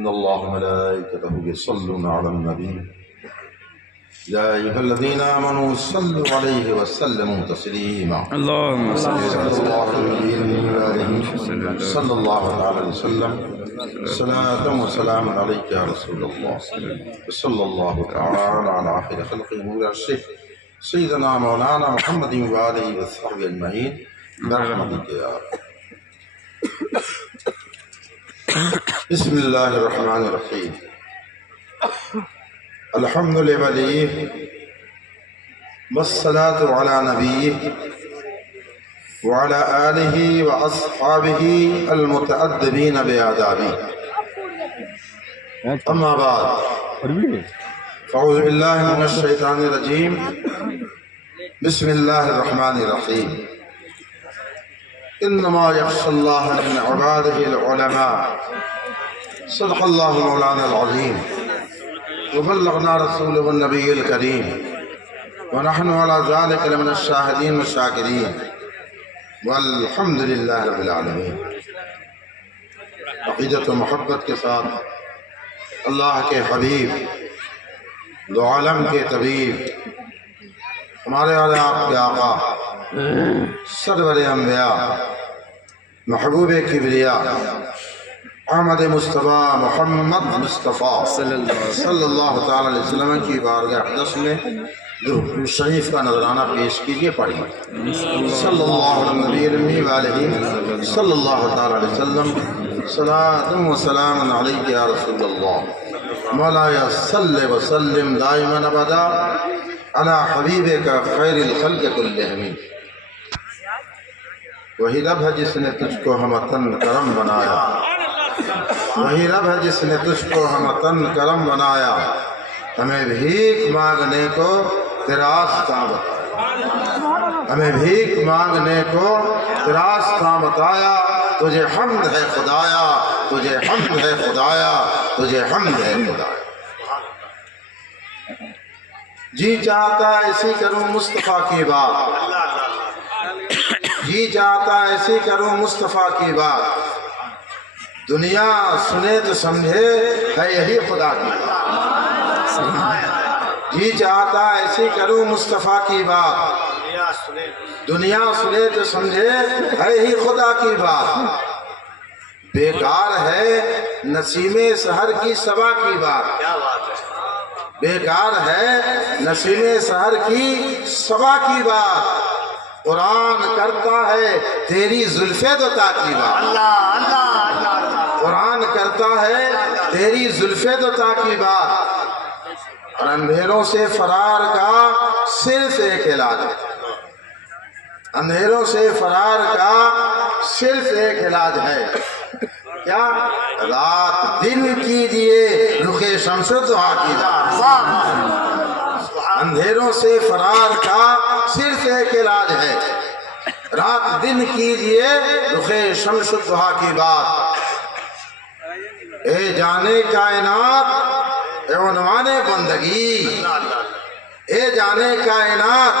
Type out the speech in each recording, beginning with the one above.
إن الله وملائكته يصلون على النبي يا أيها الذين آمنوا صلوا عليه وسلموا تسليما اللهم صل صلى الله عليه وسلم صلاة وسلام عليك يا رسول الله صلى الله تعالى على آخر خلقه ورسوله سيدنا مولانا محمد وآله وصحبه أجمعين برحمتك يا رب. بسم الله الرحمن الرحيم. الحمد لوليه والصلاة على نبيه وعلى آله وأصحابه المتأدبين بآدابه. أما بعد فأعوذ بالله من الشيطان الرجيم. بسم الله الرحمن الرحيم. إنما يخشى الله من عباده العلماء. صدق الله مولانا العظيم وبلغنا رسوله النبي الكريم ونحن على ذلك لمن الشاهدين والشاكرين والحمد لله رب العالمين. عقیدت و محبت کے ساتھ اللہ کے حبیب دو عالم کے طبیب ہمارے اعلی آپ کے آقا سرور انبیاء محبوب کبریا احمد مصطفیٰ محمد مصطفیٰ صلی اللہ تعالی علیہ وسلم کی بارگاہ اقدس میں درود شریف کا نذرانہ پیش کیجئے پڑھیں. صلی اللہ علیہ وآلہ صلی اللہ تعالی علیہ وسلم صلاۃ و سلام علیک یا رسول اللہ مولاي صل وسلم دائما ابدا على حبیبک خیر الخلق كلهم. وہی رب ہے جس نے تجھ کو ہم وطن کرم بنایا، وہی رب ہے جس نے تجھ کو ہم وطن کرم بنایا، ہمیں بھیک مانگنے کو تیرا راستہ بتایا، ہمیں بھیک مانگنے کو تیرا راستہ بتایا. تجھے حمد ہے خدایا، تجھے حمد ہے خدایا، تجھے حمد ہے خدایا. جی چاہتا ایسی کروں مصطفیٰ کی بات، جی چاہتا ایسی کروں مصطفیٰ کی بات، دنیا سنے تو سمجھے ہے یہی خدا کی بات. جی چاہتا ایسی کروں مصطفیٰ کی بات، دنیا سنے تو سمجھے ہے یہی خدا کی بات. بیکار ہے نسیم سحر کی صبا کی بات، بیکار ہے نسیم سحر کی صبا کی بات. قرآن کرتا ہے تیری زلف دوتا کی بات، قرآن کرتا ہے تیری زلف دوتا کی بات. اور اندھیروں سے فرار کا صرف ایک علاج ہے، اندھیروں سے فرار کا صرف ایک علاج ہے. کیا؟ رات دن کیجئے رخ شمس دعا کی بات. اندھیروں سے فرار کا صرف ایک علاج ہے، رات دن کیجئے رخ شمس دعا کی بات. اے جانے کائنات اے عنوان بندگی، اے جانے کائنات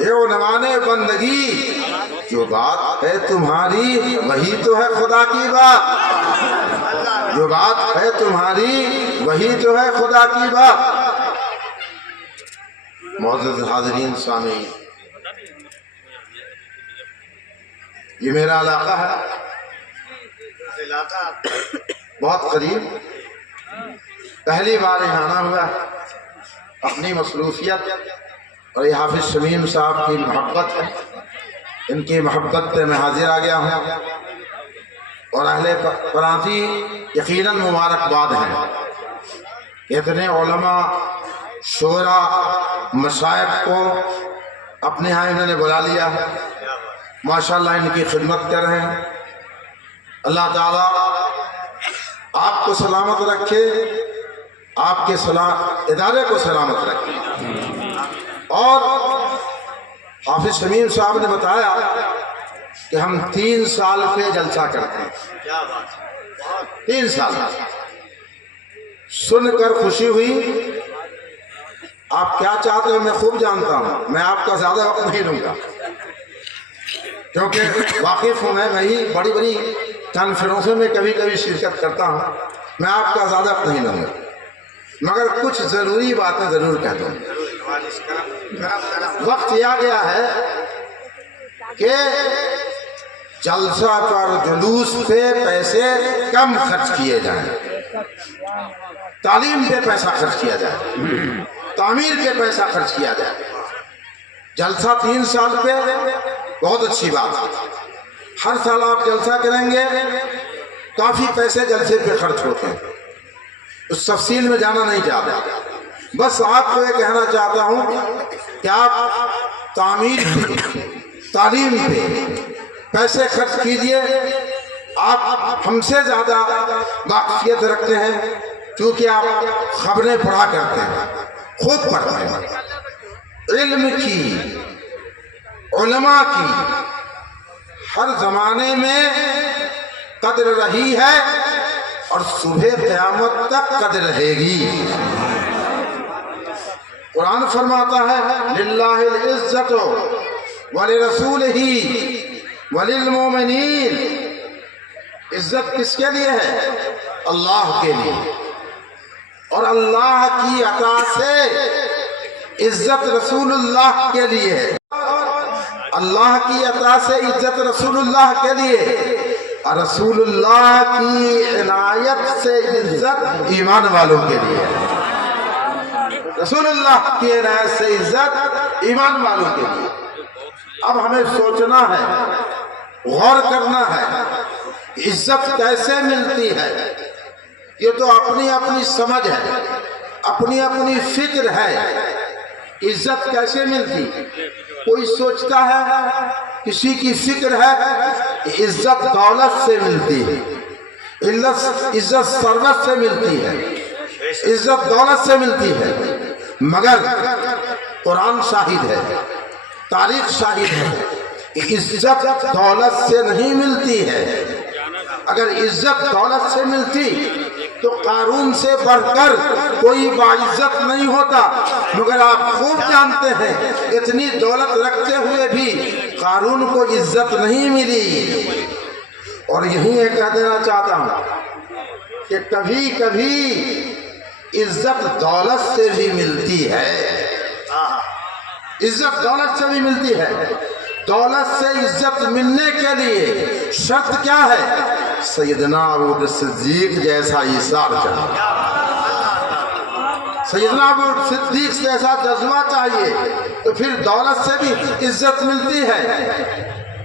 اے عنوان بندگی، جو بات ہے تمہاری وہی تو ہے خدا کی بات، جو بات ہے تمہاری وہی تو ہے خدا کی بات. معزز حاضرین سامعین، یہ میرا علاقہ ہے، بہت قریب، پہلی بار یہاں آنا ہوا. اپنی مصروفیت اور یہ حافظ شمیم صاحب کی محبت ہے، ان کی محبت پہ میں حاضر آ گیا ہوں. اور اہل پرانتی یقیناً مبارکباد ہیں. اتنے علماء شعراء مشائخ کو اپنے ہاں انہوں نے بلا لیا ہے، ماشاءاللہ ان کی خدمت کر رہے ہیں. اللہ تعالیٰ آپ کو سلامت رکھے، آپ کے ادارے کو سلامت رکھے. اور حافظ شمیم صاحب نے بتایا کہ ہم 3 سال پہ جلسہ کرتے ہیں، 3 سال. سن کر خوشی ہوئی. آپ کیا چاہتے ہو میں خوب جانتا ہوں، میں آپ کا زیادہ وقت نہیں لوں گا کیونکہ واقف ہوں. میں وہی بڑی بڑی کانفرنسوں میں کبھی کبھی شرکت کرتا ہوں، میں آپ کا زیادہ نہیں لوں گا، مگر کچھ ضروری باتیں ضرور کہہ دوں۔ وقت یہ آ گیا ہے کہ جلسہ پر جلوس پہ پیسے کم خرچ کیے جائیں، تعلیم پہ پیسہ خرچ کیا جائے، تعمیر پہ پیسہ خرچ کیا جائے۔ جلسہ 3 سال پہ بہت اچھی بات ہے، ہر سال آپ جلسہ کریں گے، کافی پیسے جلسے پہ خرچ ہوتے ہیں، اس تفصیل میں جانا نہیں چاہتا، بس آپ کو یہ کہنا چاہتا ہوں کہ آپ تعمیر پہ، تعلیم پہ پیسے خرچ کیجئے۔ آپ ہم سے زیادہ واقفیت رکھتے ہیں کیونکہ آپ خبریں پڑھا کرتے ہیں، خود پڑھتے ہیں، علم کی، علماء کی ہر زمانے میں قدر رہی ہے اور صبح قیامت تک قدر رہے گی۔ قرآن فرماتا ہے للہ العزت ولرسولہ وللمؤمنین، عزت کس کے لیے ہے؟ اللہ کے لیے، اور اللہ کی عطا سے عزت رسول اللہ کے لیے ہے، اللہ کی عطا سے عزت رسول اللہ کے لیے، رسول اللہ کی عنایت سے عزت ایمان والوں کے لیے، رسول اللہ کی عنایت سے عزت ایمان والوں کے لیے۔ اب ہمیں سوچنا ہے، غور کرنا ہے، عزت کیسے ملتی ہے؟ یہ تو اپنی اپنی سمجھ ہے، اپنی اپنی فکر ہے، عزت کیسے ملتی؟ کوئی سوچتا ہے، کسی کی فکر ہے عزت دولت سے ملتی ہے، عزت ثروت سے ملتی ہے، عزت دولت سے ملتی ہے، مگر قرآن شاہد ہے، تاریخ شاہد ہے، عزت دولت سے نہیں ملتی ہے۔ اگر عزت دولت سے ملتی تو قارون سے بڑھ کر کوئی باعزت نہیں ہوتا، مگر آپ خوب جانتے ہیں اتنی دولت رکھتے ہوئے بھی قارون کو عزت نہیں ملی۔ اور یہی یہ کہہ دینا چاہتا ہوں کہ کبھی کبھی عزت دولت سے بھی ملتی ہے، عزت دولت سے بھی ملتی ہے۔ دولت سے عزت ملنے کے لیے شرط کیا ہے؟ سیدنا ابوبکر صدیق جیسا ایثار چاہیے، سیدنا ابوبکر صدیق جیسا جذبہ چاہیے، تو پھر دولت سے بھی عزت ملتی ہے۔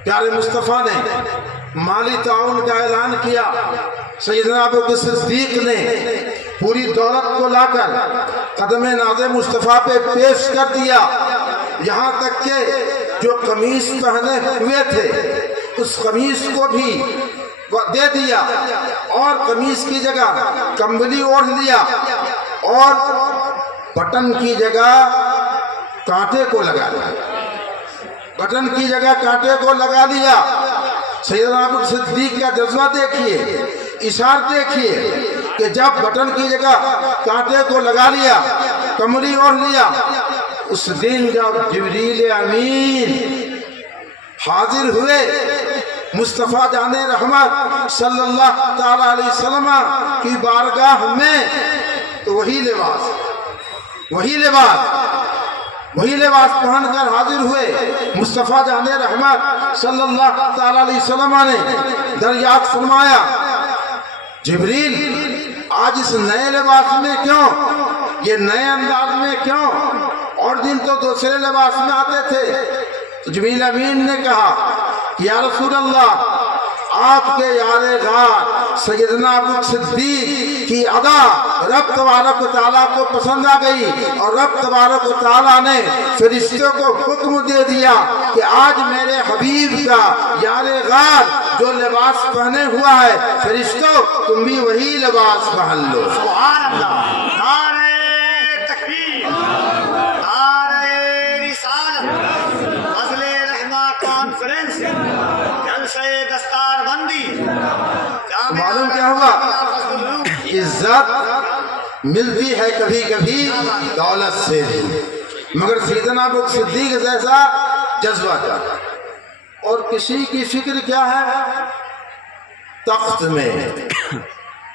پیارے مصطفیٰ نے مالی تعاون کا اعلان کیا، سیدنا ابوبکر صدیق نے پوری دولت کو لا کر قدم ناز مصطفیٰ پہ پیش کر دیا، یہاں تک کہ جو قمیص پہنے ہوئے تھے اس قمیص کو بھی دے دیا، اور قمیص کی جگہ کمبلی اوڑھ لیا، اور بٹن کی جگہ کانٹے کو لگا لیا، بٹن کی جگہ کانٹے کو لگا لیا۔ سیدنا ابوبکر صدیق کا جذبہ دیکھیے، اشارت دیکھیے کہ جب بٹن کی جگہ کانٹے کو لگا لیا، کمبلی اوڑھ لیا، اس دن جب جبریل امین حاضر ہوئے مصطفیٰ جان رحمت صلی اللہ تعالیٰ علیہ وسلم کی بارگاہ میں، تو وہی لباس پہن کر حاضر ہوئے مصطفیٰ جان رحمت صلی اللہ تعالیٰ علیہ وسلم نے دریافت فرمایا، جبریل آج اس نئے لباس میں کیوں، یہ نئے انداز میں کیوں؟ اور دن تو دوسرے لباس میں آتے تھے۔ جبریل امین نے کہا کہ یا رسول اللہ، آپ کے یار غار سیدنا ابوبکر صدیق کی ادا رب تبارک و تعالیٰ کو پسند آ گئی، اور رب تبارک و تعالیٰ نے فرشتوں کو حکم دے دیا کہ آج میرے حبیب کا یار غار جو لباس پہنے ہوا ہے، فرشتوں تم بھی وہی لباس پہن لو۔ سبحان اللہ، نعرہ تکبیر، نعرہ رسالت، فضل رحمہ کانفرنس، جلسہ دستار بندی، معلوم کیا ہوا؟ عزت ملتی ہے کبھی کبھی دولت سے بھی، مگر سیدنا ابوبکر صدیق جیسا جذبہ کا۔ اور کسی کی فکر کیا ہے؟ تخت میں،